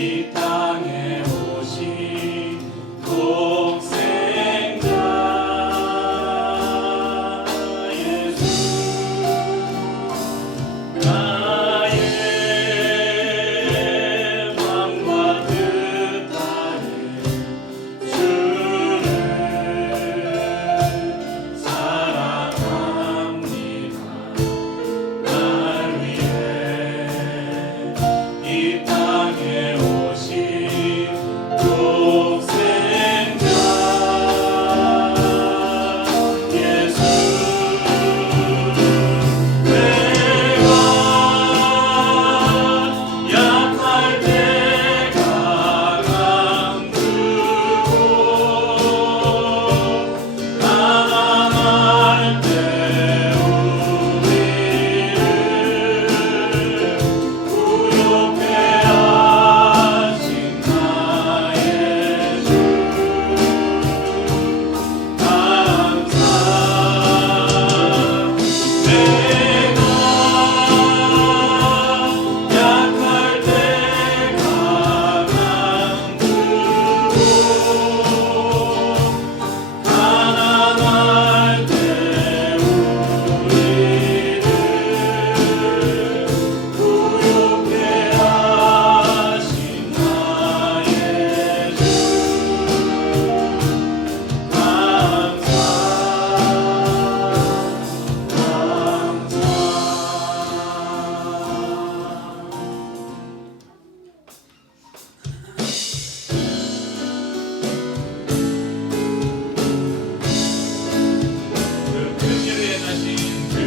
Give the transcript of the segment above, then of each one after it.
이 땅에 오신 독생자 예수 나의 맘과 뜻하에 주를 사랑합니다. 날 위해 이 땅에 오신 독생자 예수 내가 약할 때 강함 주고 가난할 때 우리를 구욕해 하신 나의 주 감사 내가 약할 때 강함 주고 가난할 때 우리를 구욕해 하신 나의 주 그 큰 일을 행하신 주께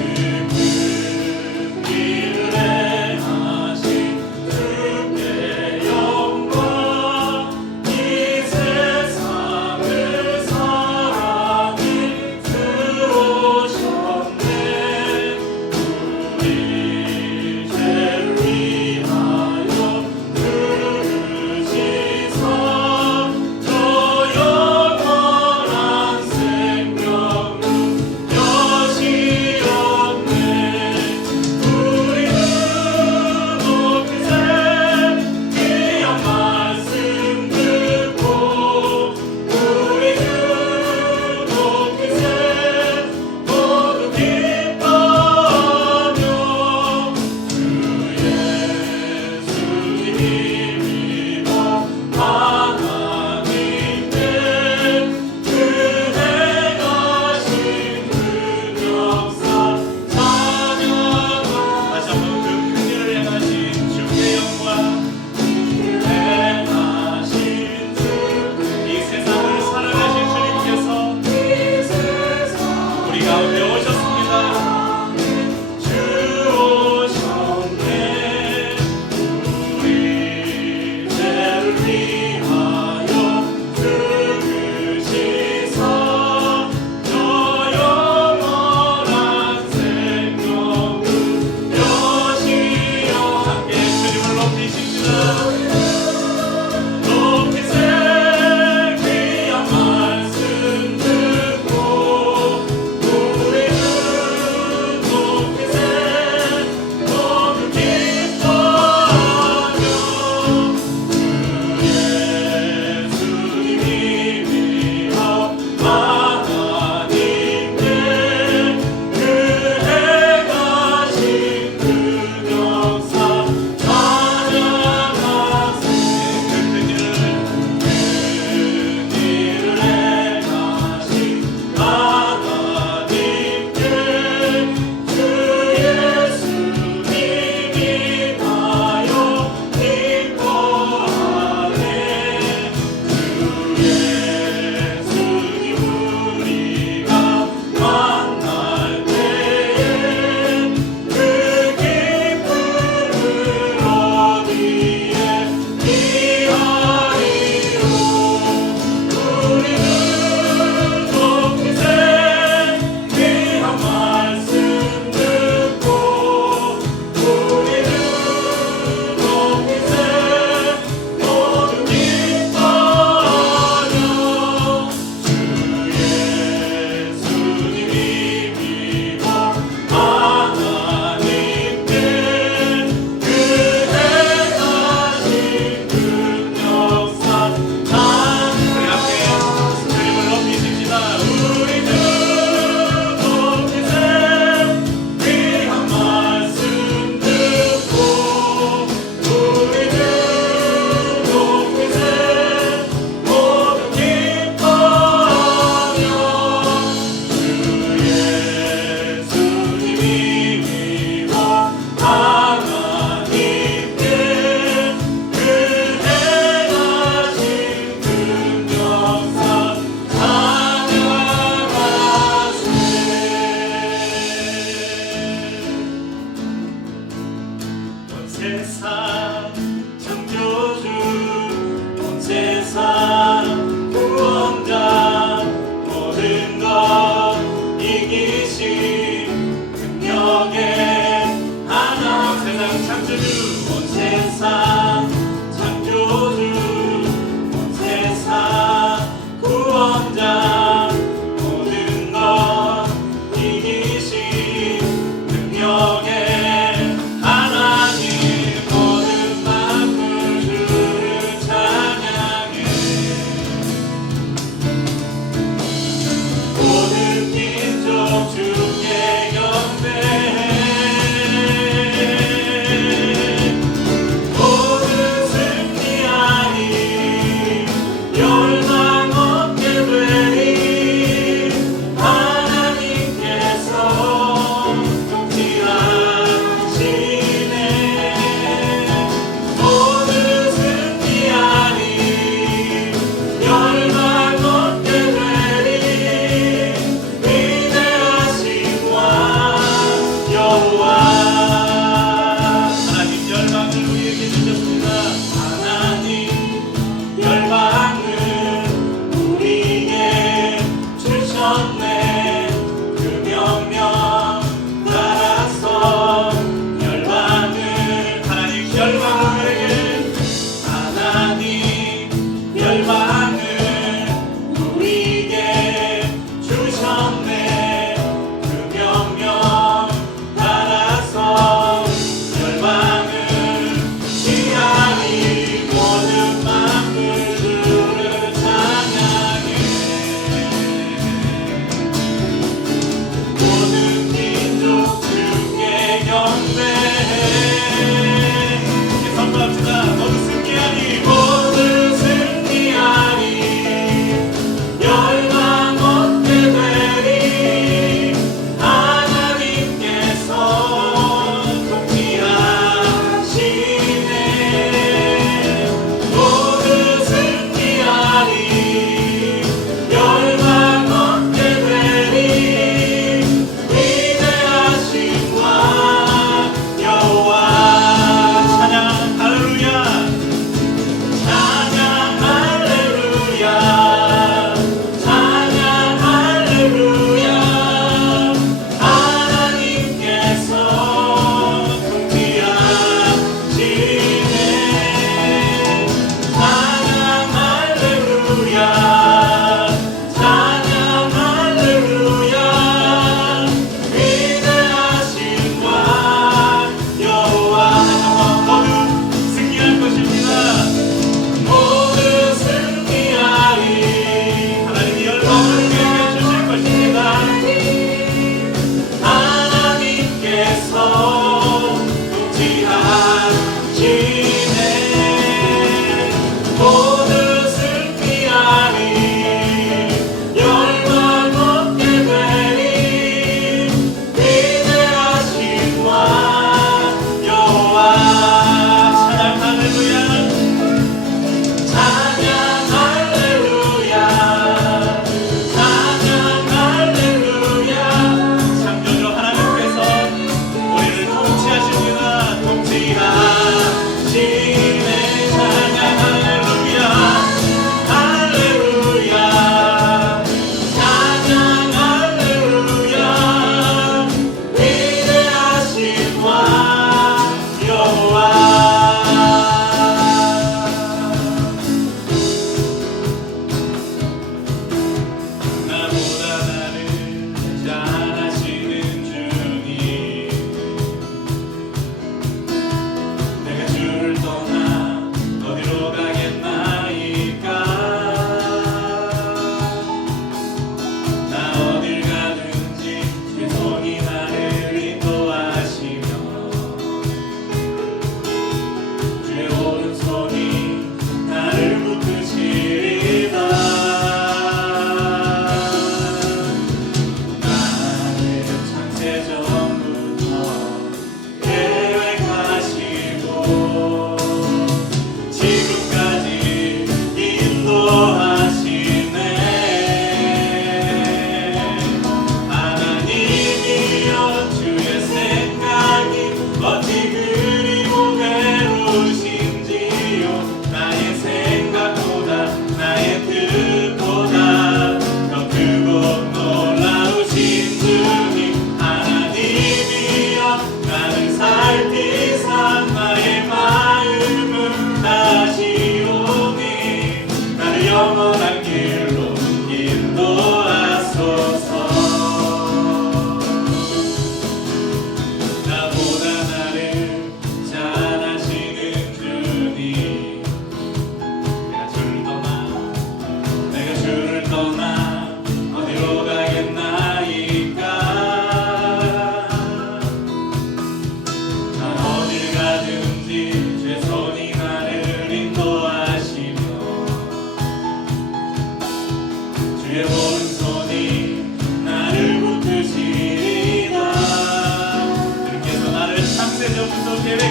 영광 이 세상을 사랑해 주 오셨네 우리 죄를 위하여 죽으시사 저 영원한 생명을 여시었네 우리는 높이세 귀한 말씀 듣고 우리는 높이세 모두 기뻐하며 주 예수님 힘입어 하나님께 그 행하신 그 역사 찬양하 다시 한번 그 큰 일을 행하신 주께 영광 행하신 주 이 세상을 사랑하신 주님께서 우리 가운데 오셨습니다. 주 오셨네 우리 죄를 위하여 죽으시사 저 영원한 생명을 여시어 함께 주님을 높이십니다. 높이세 귀한 말씀 듣고 우리는 높이세 모두 기뻐하며 주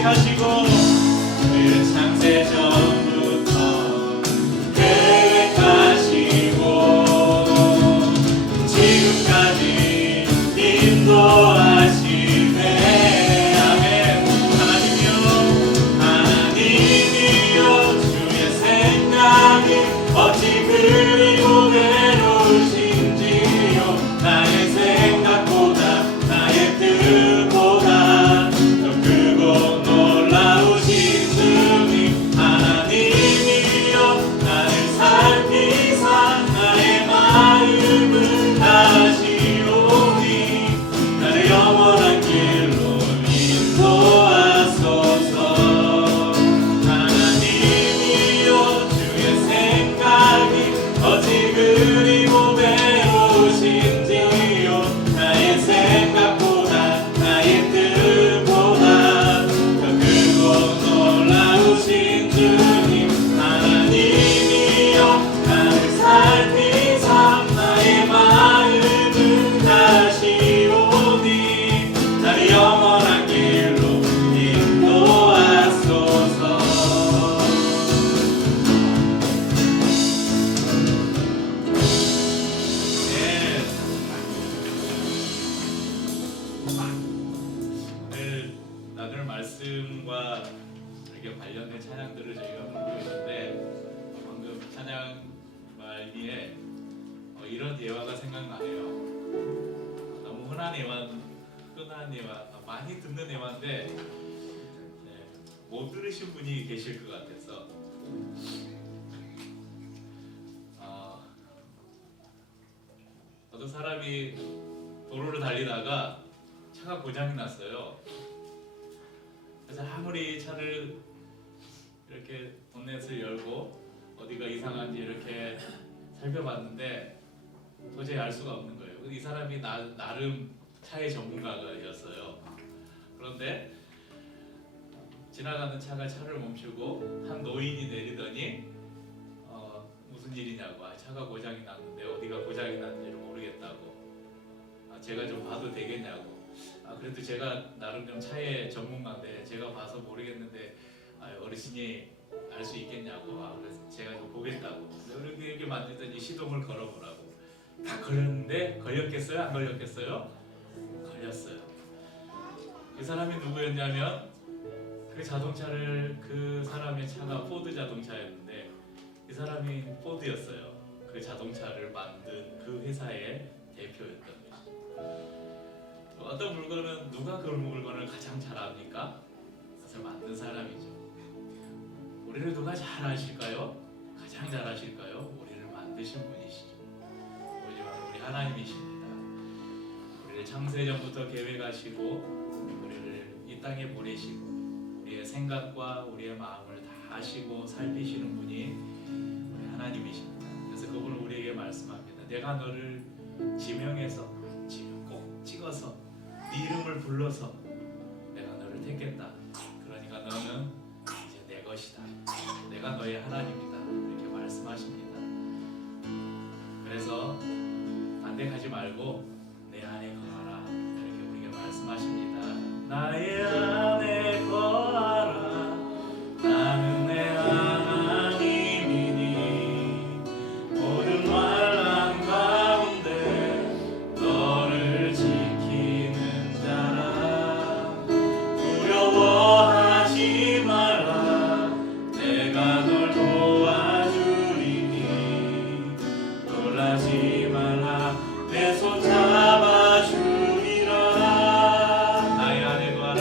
계획하시고 그 창세 전부터 계획하시고 지금까지 인도하시네. 아멘. 하나님이여 주의 생각이 어찌 그리고 괴로우신지요. 나의 생각보다 나의 뜻보다 더 크고 놀라우신 주님. 하나님이여 나를 살피사 나의 마음을 다시오니 나를 영원한 길로 인도하소서. 하나님이여 주의 생각이 어찌 그리고 외로우신지요. 나의 생각보다 나의 뜻보다 더 크고 놀라우신 주님. 하나님이여 나를 살피사 나의 마음을 다시오니 나를 영원한 길로 인도하소서. 네. 오늘 나눌 말씀과 이렇게 관련된 찬양들을 저희가 부르고 있는데 방금 찬양 말기에 이런 예화가 생각나네요. 너무 흔한 예화, 많이 듣는 예화인데 못 들으신 분이 계실 것 같아서 어떤 사람이 도로를 달리다가 차가 고장이 났어요. 그래서 아무리 차를 이렇게 본넷을 열고 어디가 이상한지 이렇게 살펴봤는데 도저히 알 수가 없는 거예요. 이 사람이 나름 차의 전문가였어요. 그런데 지나가는 차가 차를 멈추고 한 노인이 내리더니 무슨 일이냐고. 차가 고장이 났는데 어디가 고장이 났는지를 모르겠다고. 제가 좀 봐도 되겠냐고. 그래도 제가 나름 좀 차의 전문가인데 제가 봐서 모르겠는데 어르신이 알 수 있겠냐고. 그래서 제가 좀 보겠다고. 이렇게 만들더니 시동을 걸어보라고. 딱 걸렸는데 걸렸겠어요? 안 걸렸겠어요? 걸렸어요. 그 사람이 누구였냐면 그 자동차를 그 사람의 차가 포드 자동차였는데 그 사람이 포드였어요. 그 자동차를 만든 그 회사의 대표였던 거죠. 어떤 물건은 누가 그 물건을 가장 잘 압니까? 그것을 만든 사람이죠. 우리를 누가 잘 아실까요? 가장 잘 아실까요? 우리를 만드신 분이시죠. 우리 하나님이십니다. 우리를 창세전부터 계획하시고 우리를 이 땅에 보내시고 우리의 생각과 우리의 마음을 다 아시고 살피시는 분이 우리 하나님이십니다. 그래서 그분은 우리에게 말씀합니다. 내가 너를 지명해서 지금 꼭 찍어서 네 이름을 불러서 내가 너를 택했다. 그러니까 너는 이제 내 것이다. 내가 너의 하나님이다. 이렇게 말씀하십니다. 그래서 반대하지 말고 내 안에 거하라. 이렇게 우리에게 말씀하십니다. 나의 안에 거하라. 나는 내 하나님이니 모든 환난 가운데 너를 지키는 자라. 두려워하지 말라. 내가 널 도와주리니 놀라지 말라. 내 손 잡아주리라. 나의 안에 거하라.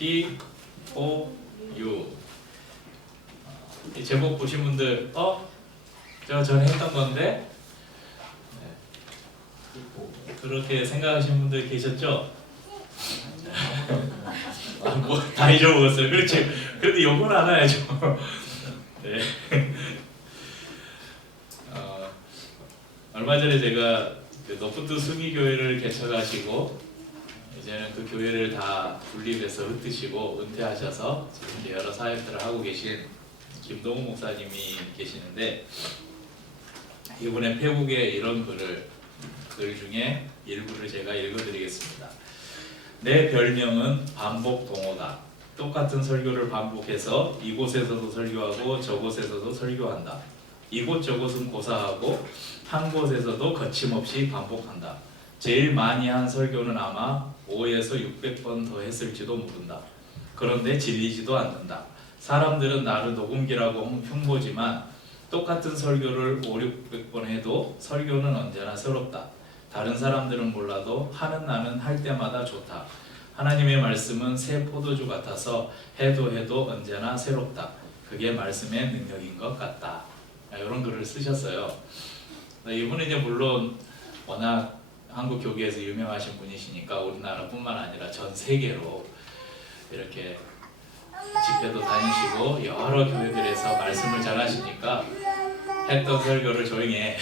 P, O, U. 이 제목 보신 분들 제가 전에 했던 건데 그렇게 생각하시는 분들 계셨죠? 뭐 다 잊어먹었어요. 그렇지. 그래도 요건 알아야죠. 네. 얼마 전에 제가 그 노프트 수미교회를 개척하시고 이제는 그 교회를 다 분립해서 흩으시고 은퇴하셔서 지금 이제 여러 사역들을 하고 계신 김동훈 목사님이 계시는데 이번에 페북에 이런 글 중에 일부를 제가 읽어드리겠습니다. 내 별명은 반복 동호다. 똑같은 설교를 반복해서 이곳에서도 설교하고 저곳에서도 설교한다. 이곳저곳은 고사하고 한 곳에서도 거침없이 반복한다. 제일 많이 한 설교는 아마 5에서 600번 더 했을지도 모른다. 그런데 질리지도 않는다. 사람들은 나를 녹음기라고 흉보지만 똑같은 설교를 5, 600번 해도 설교는 언제나 새롭다. 다른 사람들은 몰라도 하는 나는 할 때마다 좋다. 하나님의 말씀은 새 포도주 같아서 해도 언제나 새롭다. 그게 말씀의 능력인 것 같다. 이런 글을 쓰셨어요. 이분은 이제 물론 워낙 한국 교계에서 유명하신 분이시니까 우리나라뿐만 아니라 전 세계로 이렇게 집회도 다니시고 여러 교회들에서 말씀을 잘하시니까 했던 설교를 조용히 해.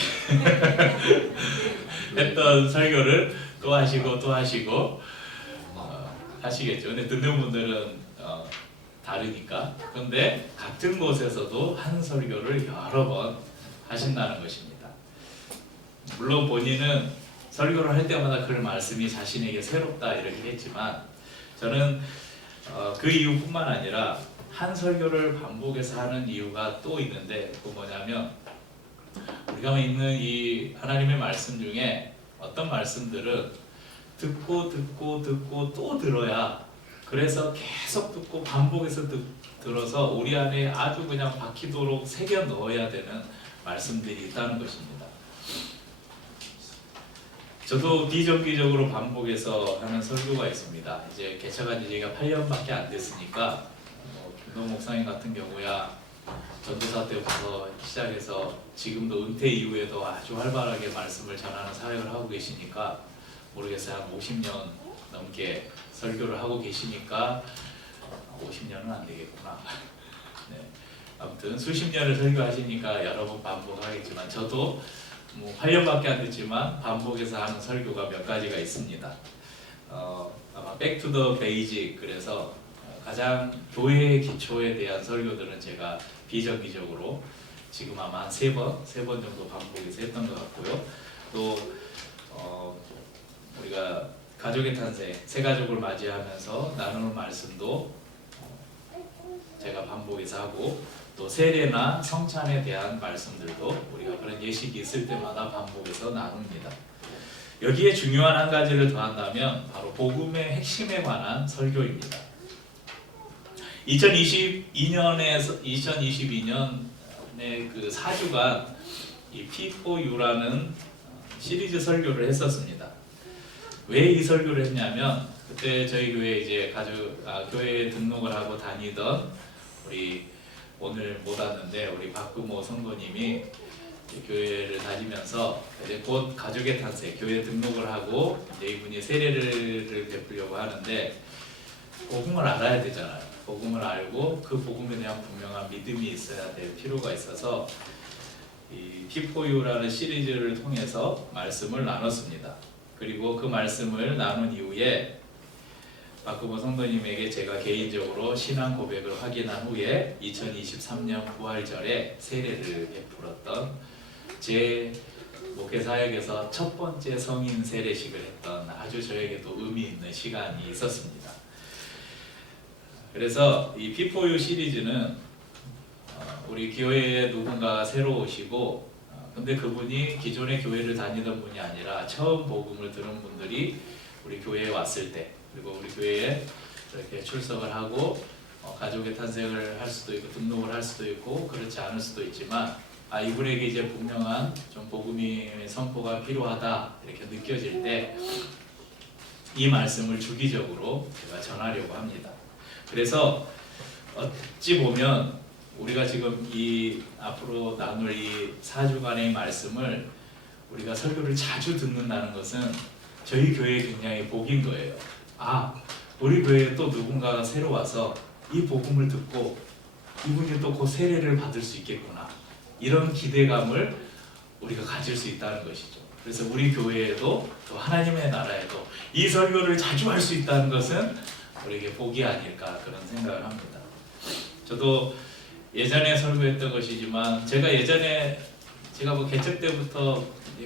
했던 설교를 또 하시고 또 하시고 하시겠죠. 근데 듣는 분들은 다르니까. 근데 같은 곳에서도 한 설교를 여러 번 하신다는 것입니다. 물론 본인은 설교를 할 때마다 그 말씀이 자신에게 새롭다 이렇게 했지만 저는 그 이유뿐만 아니라 한 설교를 반복해서 하는 이유가 또 있는데 그 뭐냐면 우리가 있는 이 하나님의 말씀 중에 어떤 말씀들은 듣고 또 들어야 그래서 계속 듣고 반복해서 들어서 우리 안에 아주 그냥 박히도록 새겨 넣어야 되는 말씀들이 있다는 것입니다. 저도 비정기적으로 반복해서 하는 설교가 있습니다. 이제 개척한 지가 8년밖에 안 됐으니까 김동훈 목사님 같은 경우야 전도사 때부터 시작해서 지금도 은퇴 이후에도 아주 활발하게 말씀을 전하는 사역을 하고 계시니까 모르겠어요. 한 50년 넘게 설교를 하고 계시니까 50년은 안 되겠구나. 네. 아무튼 수십 년을 설교하시니까 여러 번 반복하겠지만 저도 8년밖에 안 됐지만 반복해서 하는 설교가 몇 가지가 있습니다. 아마 Back to the Basic 그래서 가장 교회의 기초에 대한 설교들은 제가 비정기적으로 지금 아마 한 3번 정도 반복해서 했던 것 같고요. 또 우리가 가족의 탄생, 새 가족을 맞이하면서 나누는 말씀도 제가 반복해서 하고 또 세례나 성찬에 대한 말씀들도 우리가 그런 예식이 있을 때마다 반복해서 나눕니다. 여기에 중요한 한 가지를 더한다면 바로 복음의 핵심에 관한 설교입니다. 2022년의 그 4주간 이 P4U라는 시리즈 설교를 했었습니다. 왜 이 설교를 했냐면 그때 저희 교회 이제 교회에 등록을 하고 다니던 우리 오늘 못 왔는데 우리 박금호 성도님이 교회를 다니면서 이제 곧 가족의 탄생 교회 등록을 하고 이제 이분이 세례를 베풀려고 하는데 복음을 알아야 되잖아요. 복음을 알고 그 복음에 대한 분명한 믿음이 있어야 될 필요가 있어서 이 P4U라는 시리즈를 통해서 말씀을 나눴습니다. 그리고 그 말씀을 나눈 이후에 박금호 성도님에게 제가 개인적으로 신앙 고백을 확인한 후에 2023년 부활절에 세례를 베풀었던 제 목회 사역에서 첫 번째 성인 세례식을 했던 아주 저에게도 의미 있는 시간이 있었습니다. 그래서 이 P4U 시리즈는 우리 교회에 누군가 새로 오시고 근데 그분이 기존의 교회를 다니던 분이 아니라 처음 복음을 들은 분들이 우리 교회에 왔을 때 그리고 우리 교회에 이렇게 출석을 하고 가족의 탄생을 할 수도 있고 등록을 할 수도 있고 그렇지 않을 수도 있지만 이분에게 이제 분명한 좀 복음의 선포가 필요하다 이렇게 느껴질 때 이 말씀을 주기적으로 제가 전하려고 합니다. 그래서 어찌 보면 우리가 지금 이 앞으로 나눌 이 4주간의 말씀을 우리가 설교를 자주 듣는다는 것은 저희 교회에 굉장히 복인 거예요. 아, 우리 교회에 또 누군가가 새로 와서 이 복음을 듣고 이분이 또 그 세례를 받을 수 있겠구나, 이런 기대감을 우리가 가질 수 있다는 것이죠. 그래서 우리 교회에도 또 하나님의 나라에도 이 설교를 자주 할 수 있다는 것은 우리에게 복이 아닐까, 그런 생각을 합니다. 저도 예전에 설교했던 것이지만 제가 예전에 뭐 개척 때부터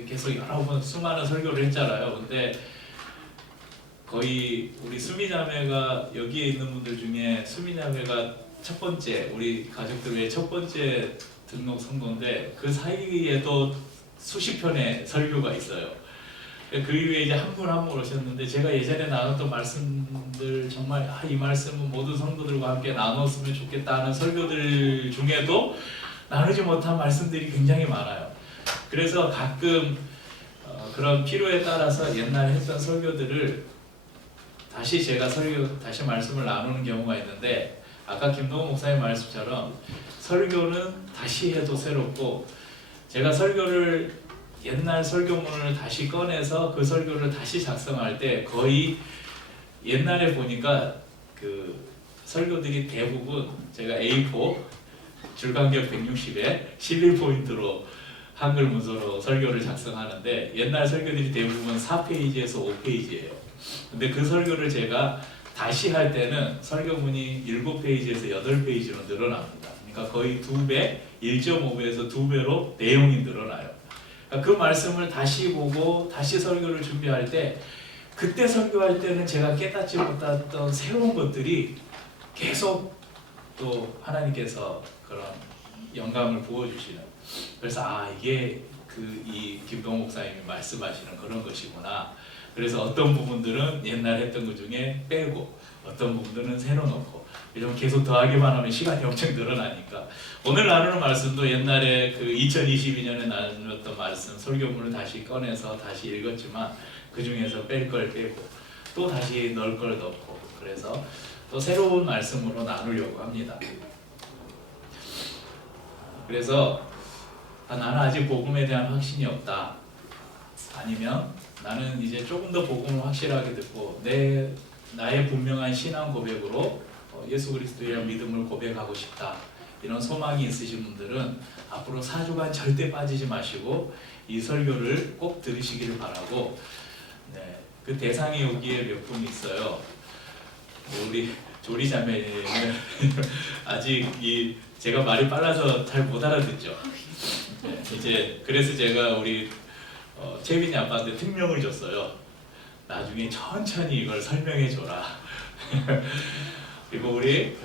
계속 여러 번 수많은 설교를 했잖아요. 근데 거의 우리 수미자매가, 여기에 있는 분들 중에 수미자매가 첫 번째, 우리 가족들 외에 첫 번째 등록 성도인데 그 사이에도 수십 편의 설교가 있어요. 그 이후에 이제 한 분 한 분 오셨는데 제가 예전에 나눴던 말씀들 정말 이 말씀은 모든 성도들과 함께 나눴으면 좋겠다 하는 설교들 중에도 나누지 못한 말씀들이 굉장히 많아요. 그래서 가끔 그런 필요에 따라서 옛날에 했던 설교들을 다시 제가 다시 말씀을 나누는 경우가 있는데, 아까 김동훈 목사님 말씀처럼 설교는 다시 해도 새롭고, 제가 설교를 옛날 설교문을 다시 꺼내서 그 설교를 다시 작성할 때 거의 옛날에 보니까 그 설교들이 대부분 제가 A4 줄간격 160에 11포인트로 한글 문서로 설교를 작성하는데 옛날 설교들이 대부분 4페이지에서 5페이지예요. 근데 그 설교를 제가 다시 할 때는 설교문이 7페이지에서 8페이지로 늘어납니다. 그러니까 거의 2배, 1.5배에서 2배로 내용이 늘어나요. 그러니까 그 말씀을 다시 보고 다시 설교를 준비할 때, 그때 설교할 때는 제가 깨닫지 못했던 새로운 것들이 계속 또 하나님께서 그런 영감을 부어주시는, 그래서 이게 이 김동 목사님이 말씀하시는 그런 것이구나. 그래서 어떤 부분들은 옛날 했던 것 중에 빼고 어떤 부분들은 새로 넣고, 이러면 계속 더하기만 하면 시간이 엄청 늘어나니까 오늘 나누는 말씀도 옛날에 그 2022년에 나눴던 말씀 설교문을 다시 꺼내서 다시 읽었지만 그 중에서 뺄 걸 빼고 또 다시 넣을 걸 넣고, 그래서 또 새로운 말씀으로 나누려고 합니다. 그래서 나는 아직 복음에 대한 확신이 없다, 아니면 나는 이제 조금 더 복음을 확실하게 듣고 나의 분명한 신앙 고백으로 예수 그리스도의 믿음을 고백하고 싶다, 이런 소망이 있으신 분들은 앞으로 4주간 절대 빠지지 마시고 이 설교를 꼭 들으시기를 바라고, 그 대상이 여기에 몇 분 있어요. 우리 조리자매는 아직 제가 말이 빨라서 잘 못 알아듣죠. 이제 그래서 제가 우리 채빈이 아빠한테 특명을 줬어요. 나중에 천천히 이걸 설명해 줘라. 그리고 우리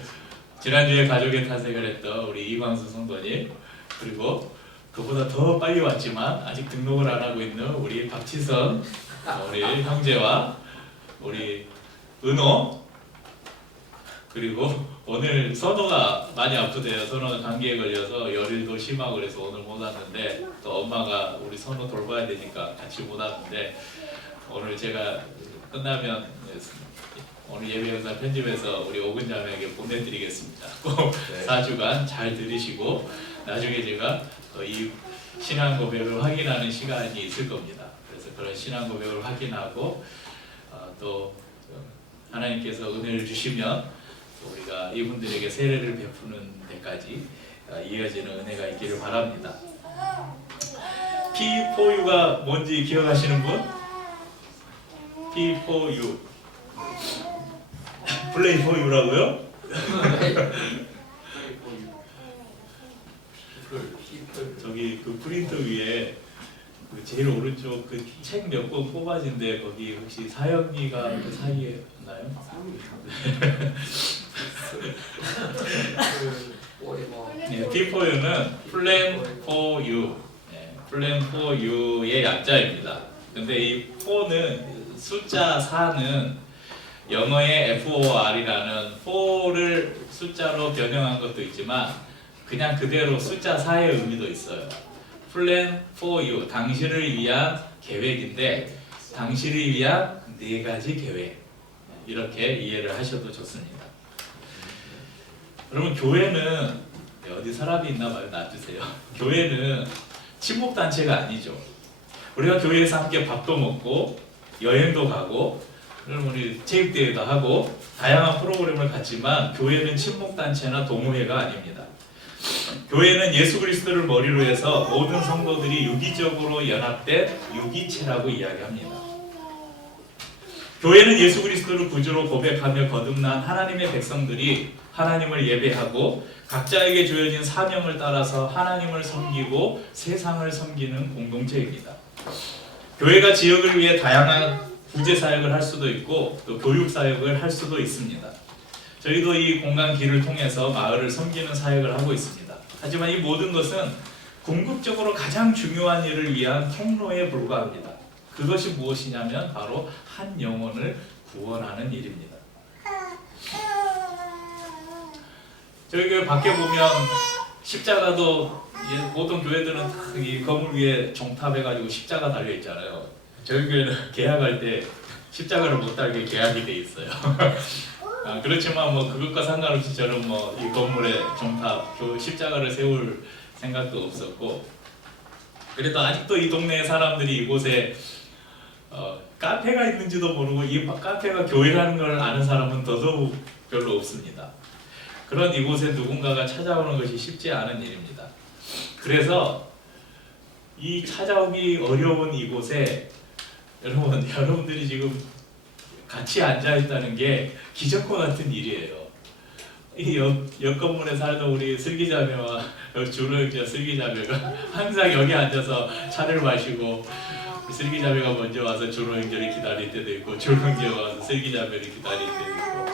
지난주에 가족의 탄생을 했던 우리 이광수 성도님, 그리고 그보다 더 빨리 왔지만 아직 등록을 안 하고 있는 우리 박치선 우리 형제와 우리 은호, 그리고 오늘 선호가 많이 아프대요. 선호가 감기에 걸려서 열일도 심하고 그래서 오늘 못 왔는데, 또 엄마가 우리 선호 돌봐야 되니까 같이 못 왔는데, 오늘 제가 끝나면 오늘 예배 영상 편집해서 우리 오근 자매에게 보내드리겠습니다. 꼭 4주간 잘 들으시고 나중에 제가 이 신앙 고백을 확인하는 시간이 있을 겁니다. 그래서 그런 신앙 고백을 확인하고 또 하나님께서 은혜를 주시면 우리가 이분들에게 세례를 베푸는 데까지 이어지는 은혜가 있기를 바랍니다. P4U가 뭔지 기억하시는 분? P4U 플레이 포 유라고요? 저기 그 프린터 위에 그 제일 오른쪽 그 책 몇 권 뽑아진데 거기 혹시 사연이가 그 사이에 있나요? 네, P4U는 Plan for You, Plan for You의 약자입니다. 근데 이 4는 숫자 4는 영어의 FOR이라는 4를 숫자로 변형한 것도 있지만 그냥 그대로 숫자 4의 의미도 있어요. Plan for you, 당신을 위한 계획인데 당신을 위한 4가지 계획, 이렇게 이해를 하셔도 좋습니다. 여러분 교회는 어디 사람이 있나 봐요. 놔주세요. 교회는 친목단체가 아니죠. 우리가 교회에서 함께 밥도 먹고 여행도 가고 우리 체육대회도 하고 다양한 프로그램을 갖지만 교회는 친목단체나 동호회가 아닙니다. 교회는 예수 그리스도를 머리로 해서 모든 성도들이 유기적으로 연합된 유기체라고 이야기합니다. 교회는 예수 그리스도를 구주로 고백하며 거듭난 하나님의 백성들이 하나님을 예배하고 각자에게 주어진 사명을 따라서 하나님을 섬기고 세상을 섬기는 공동체입니다. 교회가 지역을 위해 다양한 구제 사역을 할 수도 있고 또 교육 사역을 할 수도 있습니다. 저희도 이 공간길을 통해서 마을을 섬기는 사역을 하고 있습니다. 하지만 이 모든 것은 궁극적으로 가장 중요한 일을 위한 통로에 불과합니다. 그것이 무엇이냐면 바로 한 영혼을 구원하는 일입니다. 저희 교회 밖에 보면 십자가도 모든 교회들은 다 이 건물 위에 종탑해가지고 십자가 달려 있잖아요. 저희 교회는 계약할 때 십자가를 못 달게 계약이 돼 있어요. 그렇지만 뭐 그것과 상관없이 저는 뭐 이 건물에 종탑, 십자가를 세울 생각도 없었고, 그래도 아직도 이 동네 사람들이 이곳에 카페가 있는지도 모르고 이 카페가 교회라는 걸 아는 사람은 더더욱 별로 없습니다. 그런 이곳에 누군가가 찾아오는 것이 쉽지 않은 일입니다. 그래서 이 찾아오기 어려운 이곳에 여러분들이 지금 같이 앉아있다는 게 기적과 같은 일이에요. 이 옆 건물에 살던 우리 슬기자매와 주로역자 슬기자매가 항상 여기 앉아서 차를 마시고 슬기자매가 먼저 와서 주로역자를 기다릴 때도 있고 주로역자가 와서 슬기자매를 기다릴 때도 있고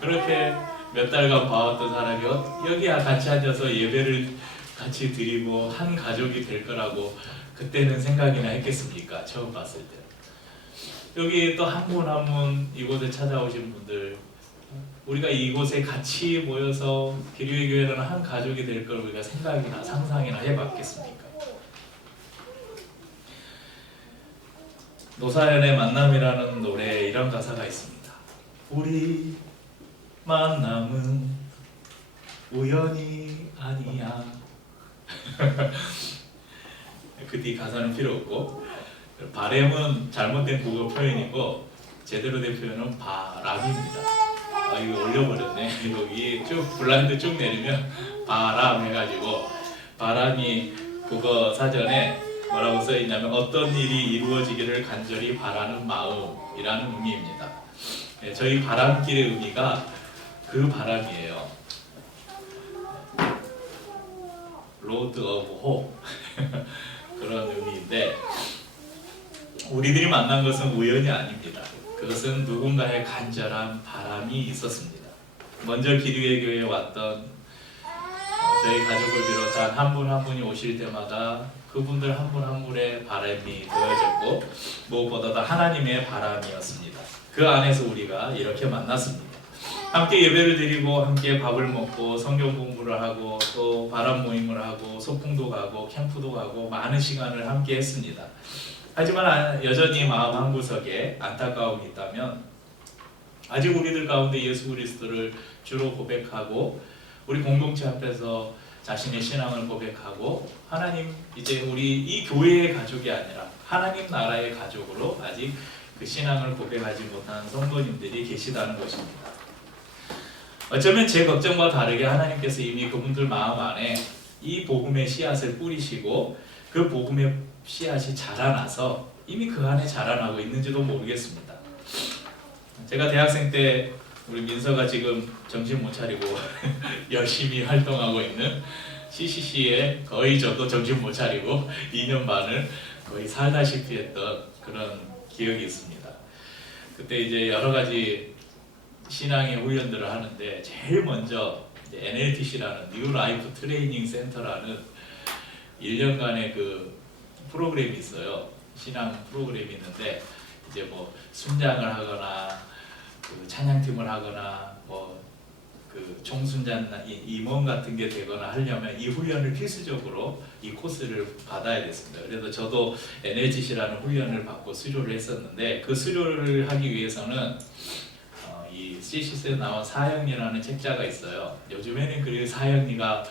그렇게 몇 달간 봐왔던 사람이 여기 같이 앉아서 예배를 같이 드리고 한 가족이 될 거라고 그때는 생각이나 했겠습니까? 처음 봤을 때. 여기 또 한 분 한 분 이곳에 찾아오신 분들, 우리가 이곳에 같이 모여서 기류의 교회라는 한 가족이 될 걸 우리가 생각이나 상상이나 해봤겠습니까? 노사연의 만남이라는 노래에 이런 가사가 있습니다. 우리 만남은 우연이 아니야. 그 뒤 가사는 필요 없고, 바램은 잘못된 국어 표현이고 제대로 된 표현은 바람입니다. 이거 올려버렸네. 여기 쭉 블라인드 쭉 내리면 바람 해가지고 바람이 국어 사전에 뭐라고 써있냐면 어떤 일이 이루어지기를 간절히 바라는 마음이라는 의미입니다. 저희 바람길의 의미가 그 바람이에요. 로드 오브 홉 그런 의미인데 우리들이 만난 것은 우연이 아닙니다. 그것은 누군가의 간절한 바람이 있었습니다. 먼저 기류의 교회에 왔던 저희 가족을 비롯한 한 분 한 분이 오실 때마다 그분들 한 분 한 분의 바람이 되어졌고 무엇보다도 하나님의 바람이었습니다. 그 안에서 우리가 이렇게 만났습니다. 함께 예배를 드리고 함께 밥을 먹고 성경 공부를 하고 또 바람 모임을 하고 소풍도 가고 캠프도 가고 많은 시간을 함께 했습니다. 하지만 여전히 마음 한구석에 안타까움이 있다면 아직 우리들 가운데 예수 그리스도를 주로 고백하고 우리 공동체 앞에서 자신의 신앙을 고백하고 하나님 이제 우리 이 교회의 가족이 아니라 하나님 나라의 가족으로 아직 그 신앙을 고백하지 못한 성도님들이 계시다는 것입니다. 어쩌면 제 걱정과 다르게 하나님께서 이미 그분들 마음 안에 이 복음의 씨앗을 뿌리시고 그 복음의 씨앗이 자라나서 이미 그 안에 자라나고 있는지도 모르겠습니다. 제가 대학생 때 우리 민서가 지금 정신 못 차리고 열심히 활동하고 있는 CCC에 거의 저도 정신 못 차리고 2년 반을 거의 살다시피 했던 그런 기억이 있습니다. 그때 이제 여러 가지 신앙의 훈련들을 하는데 제일 먼저 NLTC라는 뉴 라이프 트레이닝 센터라는 1년간의 그 프로그램이 있어요. 신앙 프로그램이 있는데 이제 뭐 순장을 하거나 그 찬양팀을 하거나 뭐 그 총순장 임원 같은 게 되거나 하려면 이 훈련을 필수적으로 이 코스를 받아야 됐습니다. 그래서 저도 NLTC라는 훈련을 받고 수료를 했었는데 그 수료를 하기 위해서는 이 미쓰시스에 나온 사형리라는 책자가 있어요. 요즘에는 그 사형리가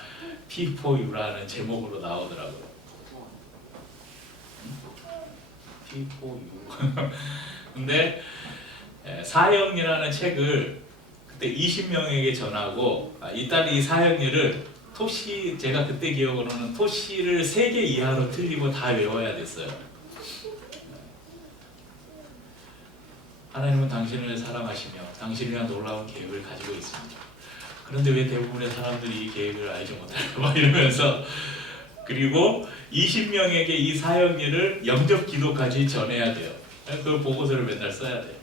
P4U라는 제목으로 나오더라고요. P4U. 근데 사형리라는 책을 그때 20명에게 전하고 이 사형리를 토시, 제가 그때 기억으로는 토시를 3개 이하로 틀리고 다 외워야 됐어요. 하나님은 당신을 사랑하시며 당신을 위한 놀라운 계획을 가지고 있습니다. 그런데 왜 대부분의 사람들이 이 계획을 알지 못할까 막 이러면서, 그리고 20명에게 이 사형리를 영접 기도까지 전해야 돼요. 그 보고서를 맨날 써야 돼요.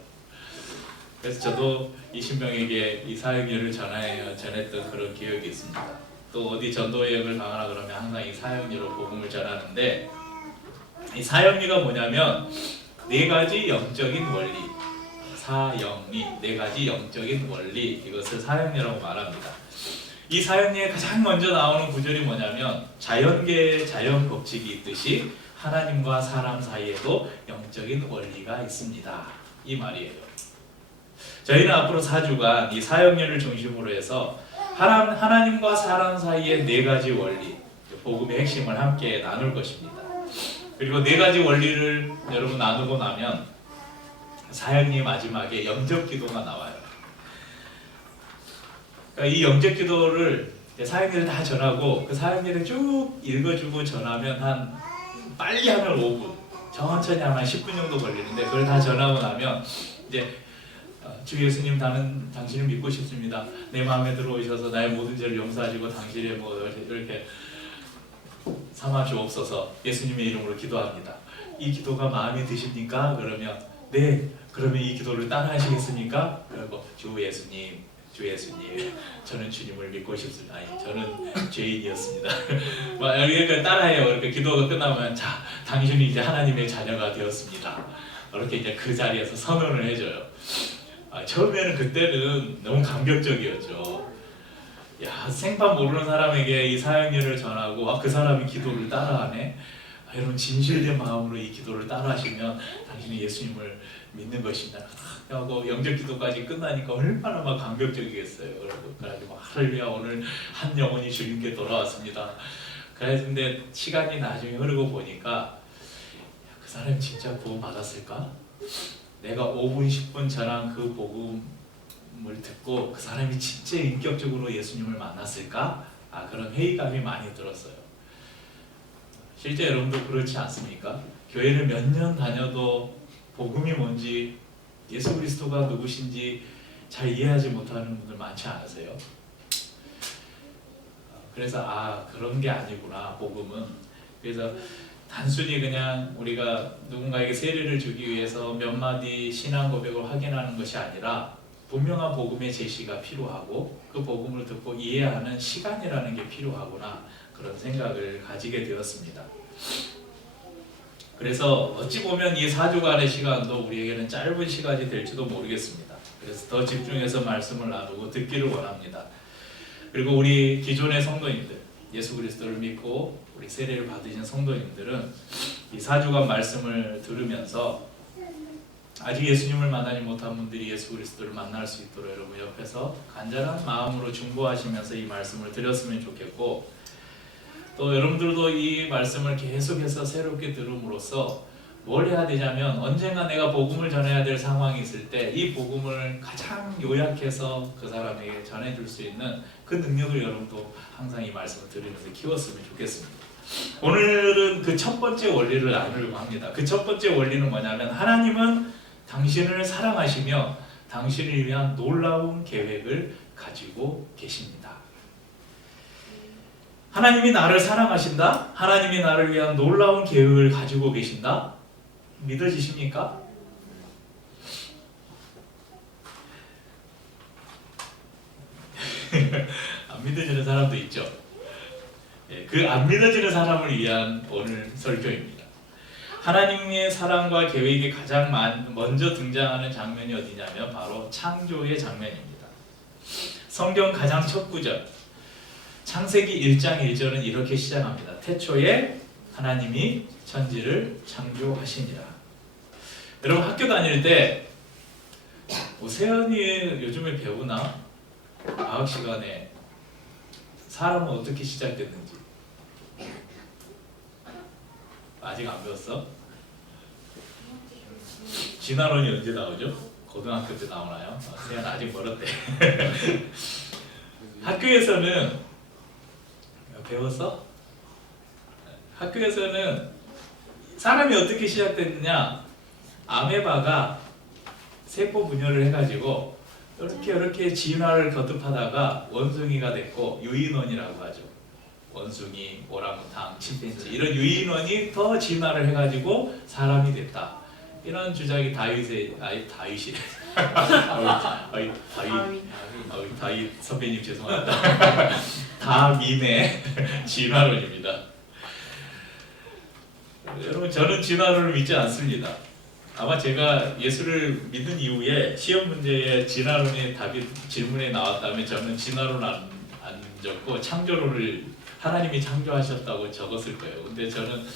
그래서 저도 20명에게 이 사형리를 전했던 그런 기억이 있습니다. 또 어디 전도 여행을 가거나 그러면 항상 이 사형리로 복음을 전하는데, 이 사형리가 뭐냐면 4가지 영적인 원리, 사형리, 4가지 영적인 원리, 이것을 사형리라고 말합니다. 이 사형리에 가장 먼저 나오는 구절이 뭐냐면 자연계의 자연 법칙이 있듯이 하나님과 사람 사이에도 영적인 원리가 있습니다, 이 말이에요. 저희는 앞으로 4주간 이 사형리를 중심으로 해서 하나님과 사람 사이의 4가지 원리, 복음의 핵심을 함께 나눌 것입니다. 그리고 4가지 원리를 여러분 나누고 나면 사형리 마지막에 영접 기도가 나와요. 그러니까 이 영접 기도를 사형리를 다 전하고 그 사형리를 쭉 읽어주고 전하면 빨리 하면 5분, 천천히 하면 10분 정도 걸리는데, 그걸 다 전하고 나면 이제 주 예수님, 나는 당신을 믿고 싶습니다. 내 마음에 들어오셔서 나의 모든 죄를 용서하시고 당신의 이렇게 삼아 주옵소서. 예수님의 이름으로 기도합니다. 이 기도가 마음에 드십니까? 그러면 네. 그러면 이 기도를 따라 하시겠습니까? 그리고 주 예수님, 저는 주님을 믿고 싶습니다. 아니, 저는 죄인이었습니다. 이렇게 따라해요. 이렇게 기도가 끝나면 자, 당신이 이제 하나님의 자녀가 되었습니다. 이렇게 이제 그 자리에서 선언을 해줘요. 처음에는 그때는 너무 감격적이었죠. 야, 생판 모르는 사람에게 이 사형리를 전하고 그 사람이 기도를 따라하네. 여러분, 진실된 마음으로 이 기도를 따라하시면 당신이 예수님을 믿는 것입니다 하고 영접 기도까지 끝나니까 얼마나 막 감격적이겠어요. 여러분, 그래가지고 할렐루야, 오늘 한 영혼이 주님께 돌아왔습니다. 그런데 시간이 나중에 흐르고 보니까 그 사람이 진짜 구원 받았을까? 내가 5분 10분 전한 그 복음을 듣고 그 사람이 진짜 인격적으로 예수님을 만났을까? 그런 회의감이 많이 들었어요. 실제 여러분도 그렇지 않습니까? 교회를 몇 년 다녀도 복음이 뭔지, 예수 그리스도가 누구신지 잘 이해하지 못하는 분들 많지 않으세요? 그래서 그런 게 아니구나, 복음은. 그래서 단순히 그냥 우리가 누군가에게 세례를 주기 위해서 몇 마디 신앙 고백을 확인하는 것이 아니라 분명한 복음의 제시가 필요하고 그 복음을 듣고 이해하는 시간이라는 게 필요하구나, 그런 생각을 가지게 되었습니다. 그래서 어찌 보면 이 4주간의 시간도 우리에게는 짧은 시간이 될지도 모르겠습니다. 그래서 더 집중해서 말씀을 나누고 듣기를 원합니다. 그리고 우리 기존의 성도님들, 예수 그리스도를 믿고 우리 세례를 받으신 성도님들은 이 4주간 말씀을 들으면서 아직 예수님을 만나지 못한 분들이 예수 그리스도를 만날 수 있도록 여러분 옆에서 간절한 마음으로 중보하시면서 이 말씀을 드렸으면 좋겠고, 또 여러분들도 이 말씀을 계속해서 새롭게 들음으로써 뭘 해야 되냐면, 언젠가 내가 복음을 전해야 될 상황이 있을 때 이 복음을 가장 요약해서 그 사람에게 전해줄 수 있는 그 능력을 여러분도 항상 이 말씀을 들으면서 키웠으면 좋겠습니다. 오늘은 그 첫 번째 원리를 나누려고 합니다. 그 첫 번째 원리는 뭐냐면, 하나님은 당신을 사랑하시며 당신을 위한 놀라운 계획을 가지고 계십니다. 하나님이 나를 사랑하신다? 하나님이 나를 위한 놀라운 계획을 가지고 계신다? 믿어지십니까? 안 믿어지는 사람도 있죠. 그 안 믿어지는 사람을 위한 오늘 설교입니다. 하나님의 사랑과 계획이 가장 먼저 등장하는 장면이 어디냐면 바로 창조의 장면입니다. 성경 가장 첫 구절, 창세기 1장 1절은 이렇게 시작합니다. 태초에 하나님이 천지를 창조하시니라. 여러분, 학교 다닐 때 세연이 요즘에 배우나? 과학 시간에 사람은 어떻게 시작됐는지 아직 안 배웠어? 진화론이 언제 나오죠? 고등학교 때 나오나요? 세연 아직 멀었대. 학교에서는 배웠어? 학교에서는 사람이 어떻게 시작됐느냐? 아메바가 세포 분열을 해가지고 이렇게 진화를 거듭하다가 원숭이가 됐고 유인원이라고 하죠. 원숭이, 오랑우탄, 침팬지 이런 유인원이 더 진화를 해가지고 사람이 됐다. 이런 주장이 다윗이 다윗 선배님 죄송합니다. 다민의 진화론입니다. 여러분 저는 진화론을 믿지 않습니다. 아마 제가 예수를 믿은 이후에 시험 문제에 진화론의 답이 질문에 나왔다면 저는 진화론 안 적고 창조론을 하나님이 창조하셨다고 적었을 거예요. 근데 저는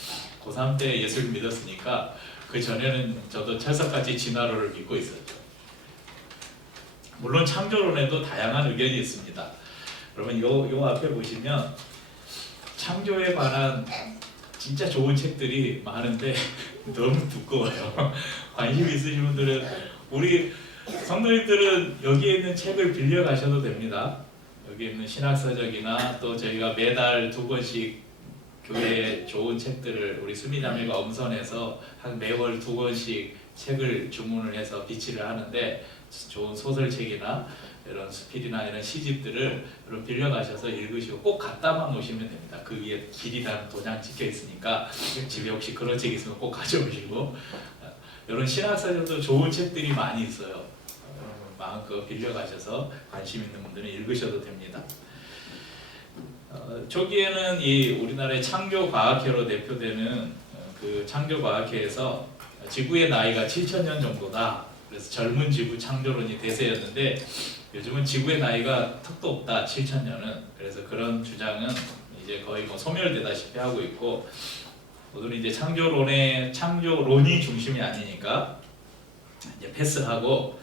고3 때 예수를 믿었으니까 그 전에는 저도 철석같이 진화론을 믿고 있었죠. 물론 창조론에도 다양한 의견이 있습니다. 여러분 요 앞에 보시면 창조에 관한 진짜 좋은 책들이 많은데 너무 두꺼워요. 관심 있으신 분들은 우리 성도님들은 여기에 있는 책을 빌려 가셔도 됩니다. 여기 있는 신학서적이나 또 저희가 매달 2권씩 교회에 좋은 책들을 우리 수미자매가 엄선해서 한 매월 2권씩 책을 주문을 해서 비치를 하는데 좋은 소설책이나 이런 수필이나 이런 시집들을 여러분 빌려 가셔서 읽으시고 꼭 갖다만 놓으시면 됩니다. 그 위에 길이라는 도장 찍혀 있으니까 집에 혹시 그런 책 있으면 꼭 가져오시고 이런 신학서적도 좋은 책들이 많이 있어요. 마음껏 빌려 가셔서 관심 있는 분들은 읽으셔도 됩니다. 초기에는 이 우리나라의 창조과학회로 대표되는 그 창조과학회에서 지구의 나이가 7,000년 정도다. 그래서 젊은 지구 창조론이 대세였는데 요즘은 지구의 나이가 턱도 없다. 7,000년은. 그래서 그런 주장은 이제 거의 뭐 소멸되다시피 하고 있고 모두는 이제 창조론이 중심이 아니니까 이제 패스하고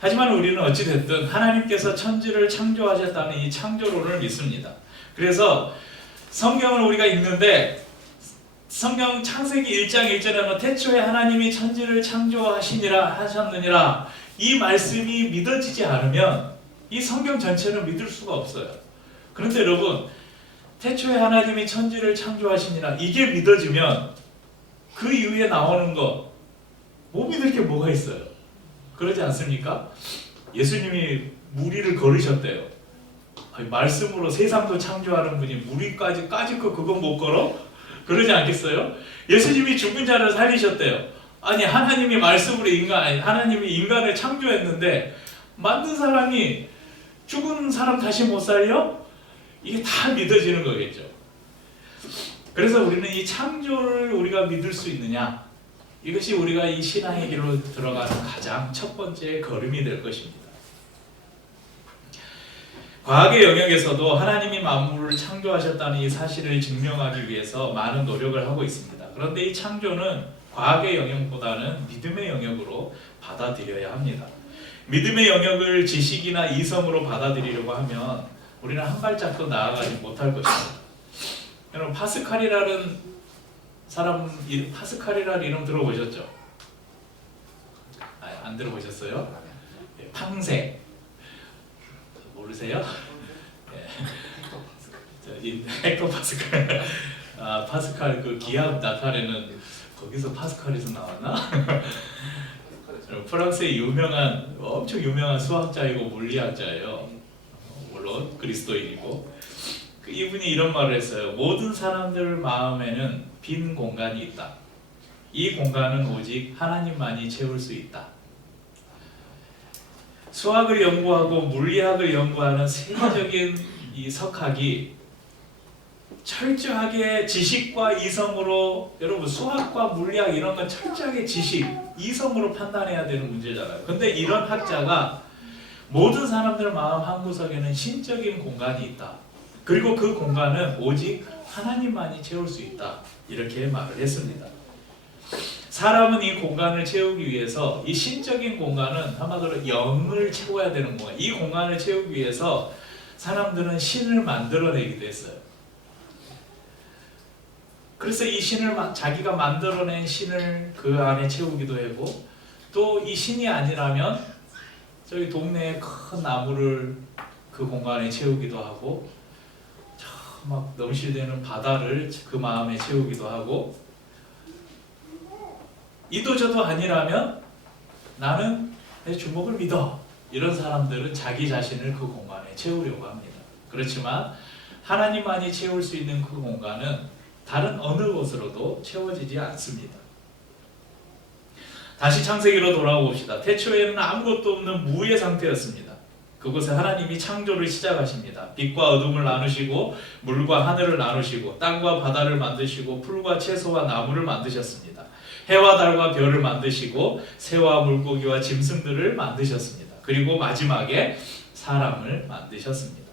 하지만 우리는 어찌 됐든 하나님께서 천지를 창조하셨다는 이 창조론을 믿습니다. 그래서 성경을 우리가 읽는데 성경 창세기 1장 1절에는 태초에 하나님이 천지를 하셨느니라 이 말씀이 믿어지지 않으면 이 성경 전체는 믿을 수가 없어요. 그런데 여러분 태초에 하나님이 천지를 창조하시니라 이게 믿어지면 그 이후에 나오는 거 못 믿을 게 뭐가 있어요? 그러지 않습니까? 예수님이 무리를 걸으셨대요. 아니, 말씀으로 세상도 창조하는 분이 무리까지 그건 못 걸어? 그러지 않겠어요? 예수님이 죽은 자를 살리셨대요. 아니 하나님이 말씀으로 하나님이 인간을 창조했는데 만든 사람이 죽은 사람 다시 못 살려? 이게 다 믿어지는 거겠죠. 그래서 우리는 이 창조를 우리가 믿을 수 있느냐? 이것이 우리가 이 신앙의 길로 들어가는 가장 첫 번째 걸음이 될 것입니다. 과학의 영역에서도 하나님이 만물을 창조하셨다는 이 사실을 증명하기 위해서 많은 노력을 하고 있습니다. 그런데 이 창조는 과학의 영역보다는 믿음의 영역으로 받아들여야 합니다. 믿음의 영역을 지식이나 이성으로 받아들이려고 하면 우리는 한 발짝도 나아가지 못할 것입니다. 여러분 파스칼이라는 파스칼이라는 이름 들어보셨죠? 안 들어보셨어요? 팡세 모르세요? 헥토 파스칼. 파스칼 그 기압 나타내는 거기서 파스칼에서 나왔나? 프랑스의 엄청 유명한 수학자이고 물리학자예요. 물론 그리스도인이고 이분이 이런 말을 했어요. 모든 사람들 마음에는 빈 공간이 있다. 이 공간은 오직 하나님만이 채울 수 있다. 수학을 연구하고 물리학을 연구하는 세계적인 이 석학이 철저하게 지식과 이성으로 여러분 수학과 물리학 이런 건 철저하게 지식, 이성으로 판단해야 되는 문제잖아요. 근데 이런 학자가 모든 사람들 마음 한구석에는 신적인 공간이 있다. 그리고 그 공간은 오직 하나님만이 채울 수 있다. 이렇게 말을 했습니다. 사람은 이 공간을 채우기 위해서 이 신적인 공간은 한마디로 영을 채워야 되는 공간. 이 공간을 채우기 위해서 사람들은 신을 만들어내기도 했어요. 그래서 이 신을 자기가 만들어낸 신을 그 안에 채우기도 하고 또 이 신이 아니라면 저기 동네에 큰 나무를 그 공간에 채우기도 하고 막 넘실대는 바다를 그 마음에 채우기도 하고 이도저도 아니라면 나는 내 주먹을 믿어 이런 사람들은 자기 자신을 그 공간에 채우려고 합니다. 그렇지만 하나님만이 채울 수 있는 그 공간은 다른 어느 곳으로도 채워지지 않습니다. 다시 창세기로 돌아봅시다. 태초에는 아무것도 없는 무의 상태였습니다. 그곳에 하나님이 창조를 시작하십니다. 빛과 어둠을 나누시고 물과 하늘을 나누시고 땅과 바다를 만드시고 풀과 채소와 나무를 만드셨습니다. 해와 달과 별을 만드시고 새와 물고기와 짐승들을 만드셨습니다. 그리고 마지막에 사람을 만드셨습니다.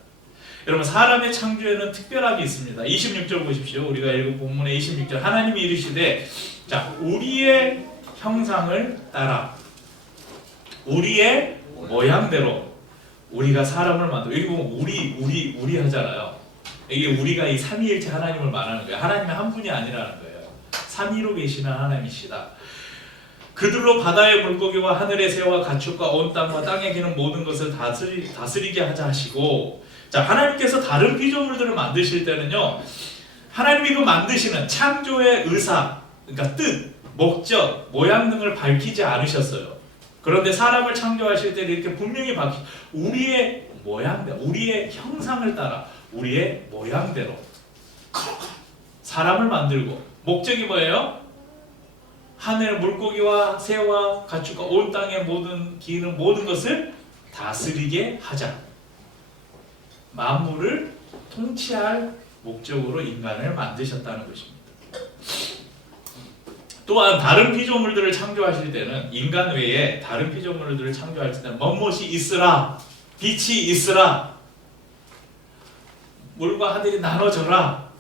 여러분 사람의 창조에는 특별함이 있습니다. 26절 보십시오. 우리가 읽은 본문의 26절 하나님이 이르시되 자 우리의 형상을 따라 우리의 모양대로 우리가 사람을 만들어. 여기 보면 우리 하잖아요. 이게 우리가 이 삼위일체 하나님을 말하는 거예요. 하나님이 한 분이 아니라는 거예요. 삼위로 계시는 하나님이시다. 그들로 바다의 물고기와 하늘의 새와 가축과 온 땅과 땅에 기는 모든 것을 다스리게 하자 하시고 자 하나님께서 다른 피조물들을 만드실 때는요 하나님이 그 만드시는 창조의 의사 그러니까 뜻, 목적, 모양 등을 밝히지 않으셨어요. 그런데 사람을 창조하실 때는 이렇게 분명히 우리의 모양대로 우리의 형상을 따라 우리의 모양대로 사람을 만들고 목적이 뭐예요? 하늘 물고기와 새와 가축과 온 땅의 모든 기는 모든 것을 다스리게 하자. 만물을 통치할 목적으로 인간을 만드셨다는 것입니다. 또한 다른 피조물들을 창조하실 때는 인간 외에 다른 피조물들을 창조할 때는 뭐뭇이 있으라 빛이 있으라 물과 하늘이 나눠져라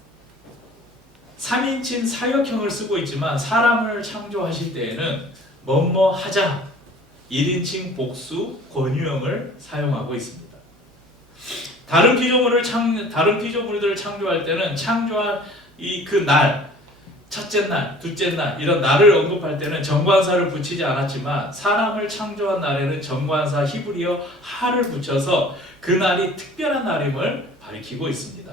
3인칭 사역형을 쓰고 있지만 사람을 창조하실 때에는 뭐뭐 하자 1인칭 복수 권유형을 사용하고 있습니다. 다른 피조물들을 창조할 때는 창조한 그 날, 첫째 날, 둘째 날 이런 날을 언급할 때는 정관사를 붙이지 않았지만 사람을 창조한 날에는 정관사 히브리어 하를 붙여서 그 날이 특별한 날임을 밝히고 있습니다.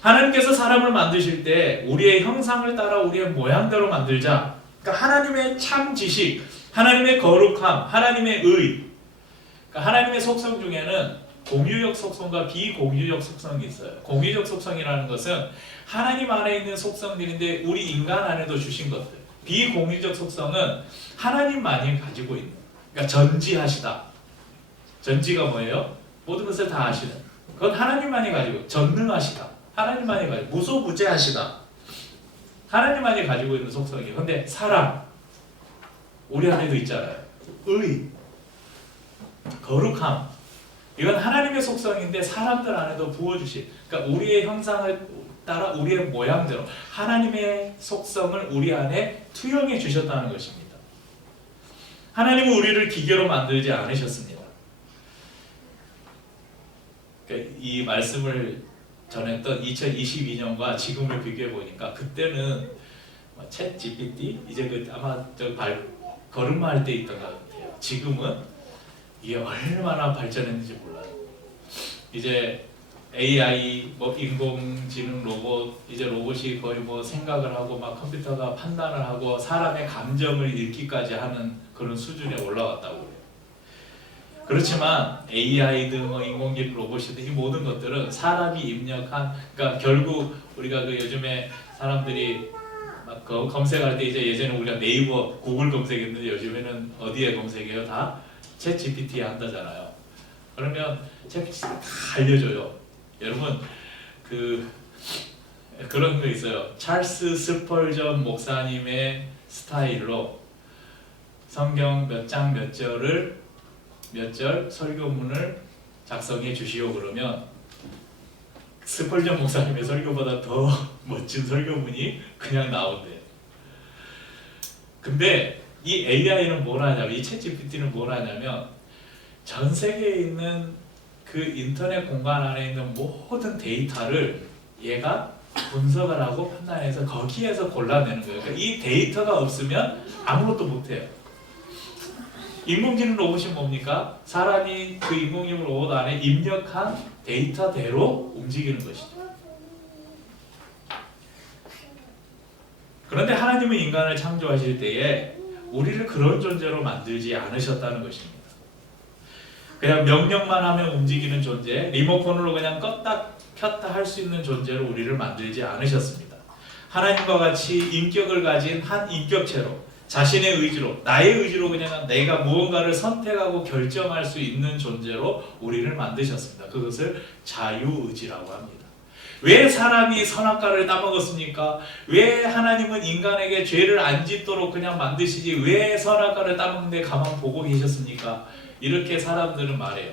하나님께서 사람을 만드실 때 우리의 형상을 따라 우리의 모양대로 만들자. 그러니까 하나님의 참 지식, 하나님의 거룩함, 하나님의 의. 그러니까 하나님의 속성 중에는 공유적 속성과 비공유적 속성이 있어요. 공유적 속성이라는 것은 하나님 안에 있는 속성들인데 우리 인간 안에도 주신 것들. 비공유적 속성은 하나님만이 가지고 있는. 그러니까 전지하시다. 전지가 뭐예요? 모든 것을 다 아시는. 그건 하나님만이 가지고 전능하시다. 하나님만이 가지고 무소부재하시다. 하나님만이 가지고 있는 속성이에요. 그런데 사람 우리 안에도 있잖아요. 의, 거룩함 이건 하나님의 속성인데 사람들 안에도 부어주신 그러니까 우리의 형상을 따라 우리의 모양대로 하나님의 속성을 우리 안에 투영해 주셨다는 것입니다. 하나님은 우리를 기계로 만들지 않으셨습니다. 그러니까 이 말씀을 전했던 2022년과 지금을 비교해 보니까 그때는 챗 GPT 이제 아마 걸음마 할 때 있던 것 같아요. 지금은 이게 얼마나 발전했는지 몰라요. 이제 AI 인공지능 로봇 이제 로봇이 거의 생각을 하고 막 컴퓨터가 판단을 하고 사람의 감정을 읽기까지 하는 그런 수준에 올라왔다고 그래요. 그렇지만 AI든 인공지능 로봇이든 이 모든 것들은 사람이 입력한 그러니까 결국 우리가 요즘에 사람들이 막 검색할 때 이제 예전에 우리가 네이버 구글 검색했는데 요즘에는 어디에 검색해요? 다 챗 GPT에 한다잖아요. 그러면 챗 GPT가 다 알려줘요. 여러분 그런 거 있어요. 찰스 스펄전 목사님의 스타일로 성경 몇 장 몇 절을 몇 절 설교문을 작성해 주시오 그러면 스펄전 목사님의 설교보다 더 멋진 설교문이 그냥 나온대요. 근데 이 AI는 뭘 하냐면, 이 챗GPT는 뭘 하냐면 전 세계에 있는 그 인터넷 공간 안에 있는 모든 데이터를 얘가 분석을 하고 판단해서 거기에서 골라내는 거예요. 그러니까 이 데이터가 없으면 아무것도 못해요. 인공지능 로봇이 뭡니까? 사람이 그 인공지능 로봇 안에 입력한 데이터대로 움직이는 것이죠. 그런데 하나님은 인간을 창조하실 때에 우리를 그런 존재로 만들지 않으셨다는 것입니다. 그냥 명령만 하면 움직이는 존재, 리모컨으로 그냥 껐다 켰다 할 수 있는 존재로 우리를 만들지 않으셨습니다. 하나님과 같이 인격을 가진 한 인격체로, 자신의 의지로, 나의 의지로 그냥 내가 무언가를 선택하고 결정할 수 있는 존재로 우리를 만드셨습니다. 그것을 자유의지라고 합니다. 왜 사람이 선악과를 따먹었습니까? 왜 하나님은 인간에게 죄를 안 짓도록 그냥 만드시지 왜 선악과를 따먹는데 가만 보고 계셨습니까? 이렇게 사람들은 말해요.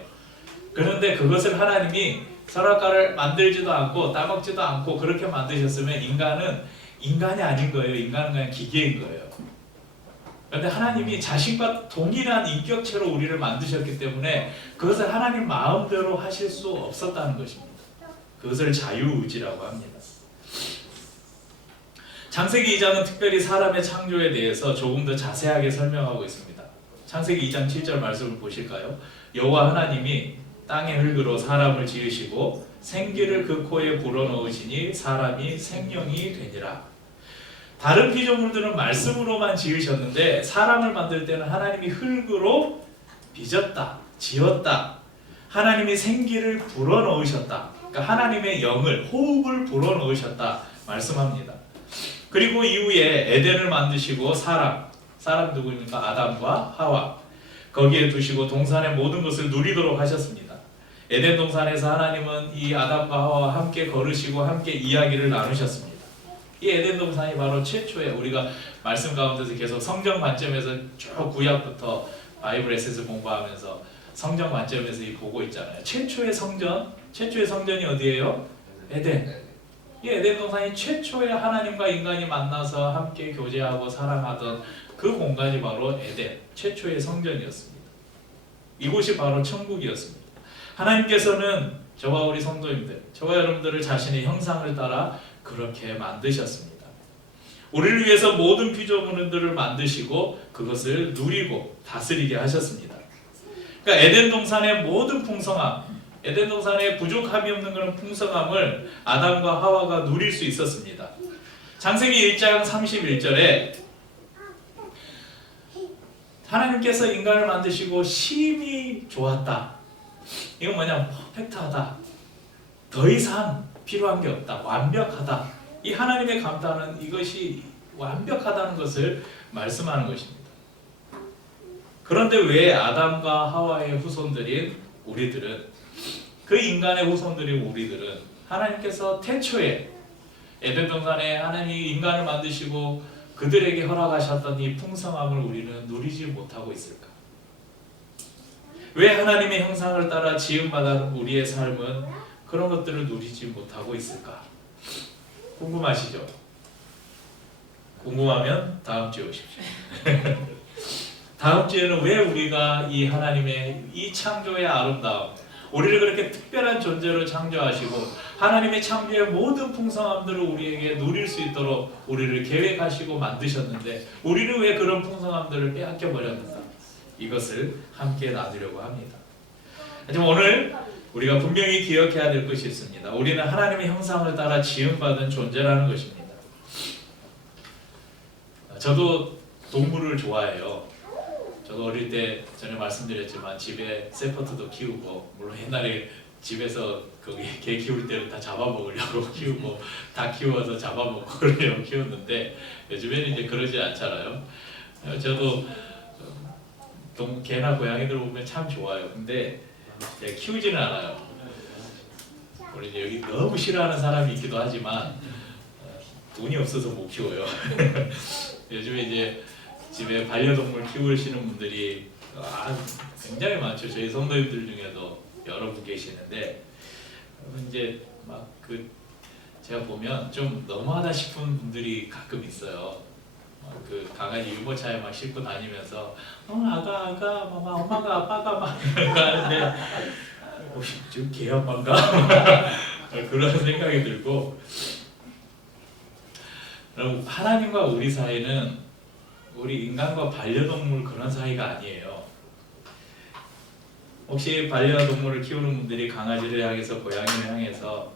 그런데 그것을 하나님이 선악과를 만들지도 않고 따먹지도 않고 그렇게 만드셨으면 인간은 인간이 아닌 거예요. 인간은 그냥 기계인 거예요. 그런데 하나님이 자신과 동일한 인격체로 우리를 만드셨기 때문에 그것을 하나님 마음대로 하실 수 없었다는 것입니다. 그것을 자유의지라고 합니다. 창세기 2장은 특별히 사람의 창조에 대해서 조금 더 자세하게 설명하고 있습니다. 창세기 2장 7절 말씀을 보실까요? 여호와 하나님이 땅의 흙으로 사람을 지으시고 생기를 그 코에 불어넣으시니 사람이 생명이 되니라. 다른 피조물들은 말씀으로만 지으셨는데 사람을 만들 때는 하나님이 흙으로 빚었다, 지었다. 하나님이 생기를 불어넣으셨다. 그러니까 하나님의 영을, 호흡을 불어넣으셨다 말씀합니다. 그리고 이후에 에덴을 만드시고 사람 누구입니까? 아담과 하와 거기에 두시고 동산의 모든 것을 누리도록 하셨습니다. 에덴 동산에서 하나님은 이 아담과 하와와 함께 걸으시고 함께 이야기를 나누셨습니다. 이 에덴 동산이 바로 최초의, 우리가 말씀 가운데서 계속 성경 관점에서 쭉 구약부터 바이블 에센스 공부하면서 성경 관점에서 보고 있잖아요. 최초의 성전이 어디예요? 에덴. 이 에덴 동산이 최초의 하나님과 인간이 만나서 함께 교제하고 사랑하던 그 공간이 바로 에덴, 최초의 성전이었습니다. 이곳이 바로 천국이었습니다. 하나님께서는 저와 우리 성도님들, 저와 여러분들을 자신의 형상을 따라 그렇게 만드셨습니다. 우리를 위해서 모든 피조물들을 만드시고 그것을 누리고 다스리게 하셨습니다. 그러니까 에덴 동산의 모든 풍성함, 에덴 동산에 부족함이 없는 그런 풍성함을 아담과 하와가 누릴 수 있었습니다. 창세기 1장 31절에 하나님께서 인간을 만드시고 심히 좋았다. 이건 뭐냐? 퍼펙트하다. 더 이상 필요한 게 없다. 완벽하다. 이 하나님의 감탄은 이것이 완벽하다는 것을 말씀하는 것입니다. 그런데 왜 아담과 하와의 후손들인 우리들은, 그 인간의 후손들인 우리들은 하나님께서 태초에 에덴 동산에 하나님이 인간을 만드시고 그들에게 허락하셨던 이 풍성함을 우리는 누리지 못하고 있을까? 왜 하나님의 형상을 따라 지음받은 우리의 삶은 그런 것들을 누리지 못하고 있을까? 궁금하시죠? 궁금하면 다음 주에 오십시오. 다음 주에는 왜 우리가 이 하나님의 이 창조의 아름다움, 우리를 그렇게 특별한 존재로 창조하시고 하나님의 창조의 모든 풍성함들을 우리에게 누릴 수 있도록 우리를 계획하시고 만드셨는데 우리는 왜 그런 풍성함들을 빼앗겨 버렸는가? 이것을 함께 나누려고 합니다. 하지만 오늘 우리가 분명히 기억해야 될 것이 있습니다. 우리는 하나님의 형상을 따라 지음받은 존재라는 것입니다. 저도 동물을 좋아해요. 저도 어릴 때 전에 말씀드렸지만 집에 세퍼트도 키우고, 물론 옛날에 집에서 거기 개 키울 때는 다 잡아먹으려고 키우고 다 키워서 잡아먹고 그러려고 키웠는데 요즘에는 이제 그러지 않잖아요. 저도 개나 고양이들 보면 참 좋아요. 근데 제가 키우지는 않아요. 우리 이제 여기 너무 싫어하는 사람이 있기도 하지만 돈이 없어서 못 키워요. 요즘에 이제 집에 반려동물 키우시는 분들이 굉장히 많죠. 저희 성도님들 중에도 여러 분 계시는데 이제 막 제가 보면 좀 너무하다 싶은 분들이 가끔 있어요. 그 강아지 유모차에 막 싣고 다니면서 아가 엄마가 아빠가 막 하는데 지금 개 아빠인가 그런 생각이 들고, 그럼 하나님과 우리 사이는 우리 인간과 반려동물 그런 사이가 아니에요. 혹시 반려동물을 키우는 분들이 강아지를 향해서 고양이를 향해서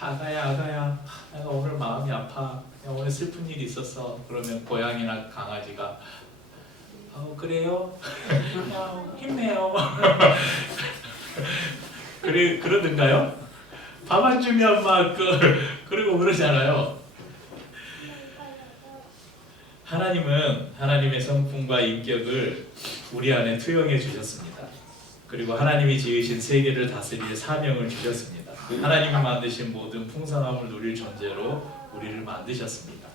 아가야 내가 오늘 마음이 아파, 내가 오늘 슬픈 일이 있었어, 그러면 고양이나 강아지가 그래요? 힘내요 그러든가요? 밥 안 주면 막 그러고 그러잖아요. 하나님은 하나님의 성품과 인격을 우리 안에 투영해 주셨습니다. 그리고 하나님이 지으신 세계를 다스릴 사명을 주셨습니다. 하나님이 만드신 모든 풍성함을 누릴 존재로 우리를 만드셨습니다.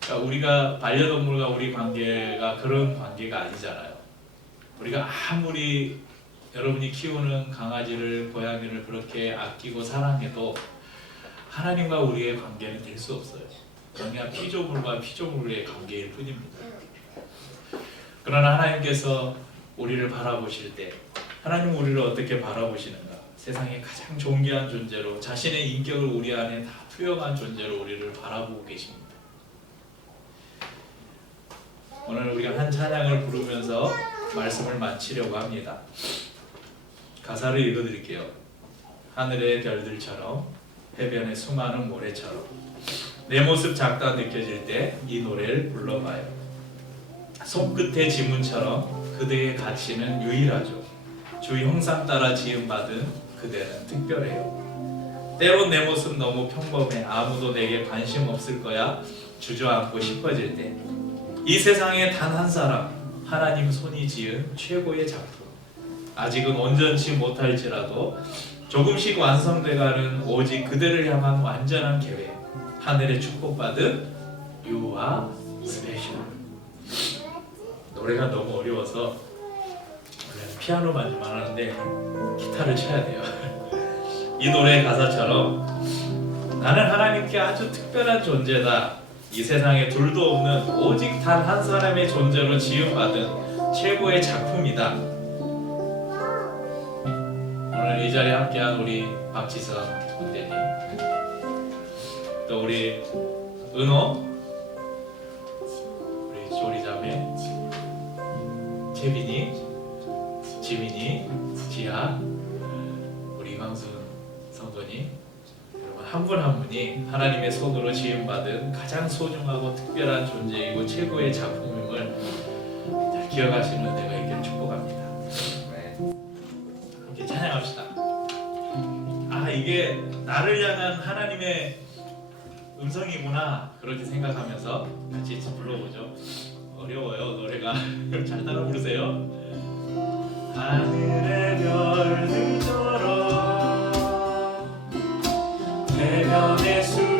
그러니까 우리가 반려동물과 우리 관계가 그런 관계가 아니잖아요. 우리가 아무리 여러분이 키우는 강아지를, 고양이를 그렇게 아끼고 사랑해도 하나님과 우리의 관계는 될 수 없어요. 그냥 피조물과 피조물의 관계일 뿐입니다. 그러나 하나님께서 우리를 바라보실 때 하나님은 우리를 어떻게 바라보시는가? 세상에 가장 존귀한 존재로, 자신의 인격을 우리 안에 다 투영한 존재로 우리를 바라보고 계십니다. 오늘 우리가 한 찬양을 부르면서 말씀을 마치려고 합니다. 가사를 읽어드릴게요. 하늘의 별들처럼, 해변의 수많은 모래처럼 내 모습 작다 느껴질 때 이 노래를 불러봐요. 손끝의 지문처럼 그대의 가치는 유일하죠. 주 형상 따라 지음받은 그대는 특별해요. 때론 내 모습 너무 평범해, 아무도 내게 관심 없을 거야 주저앉고 싶어질 때 이 세상에 단 한 사람, 하나님 손이 지은 최고의 작품, 아직은 온전치 못할지라도 조금씩 완성돼가는 오직 그대를 향한 완전한 계획, 하늘의 축복받은 You are special. 노래가 너무 어려워서 원래 피아노만 좀 하는데 기타를 쳐야 돼요. 이 노래 가사처럼 나는 하나님께 아주 특별한 존재다, 이 세상에 둘도 없는 오직 단 한 사람의 존재로 지음받은 최고의 작품이다. 오늘 이 자리에 함께한 우리 박지선 군대님, 또 우리 은호, 우리 조리자매 채빈이, 지민이, 지아, 우리 이광순 성도님, 여러분 한 분 한 분이 하나님의 손으로 지음받은 가장 소중하고 특별한 존재이고 최고의 작품임을 기억하시는 은혜가 있기를 축복합니다. 함께 찬양합시다. 이게 나를 향한 하나님의 음성이구나, 그렇게 생각하면서 같이 불러보죠. 어려워요 노래가. 잘 따라 부르세요. 하늘의 별들처럼 해변의 수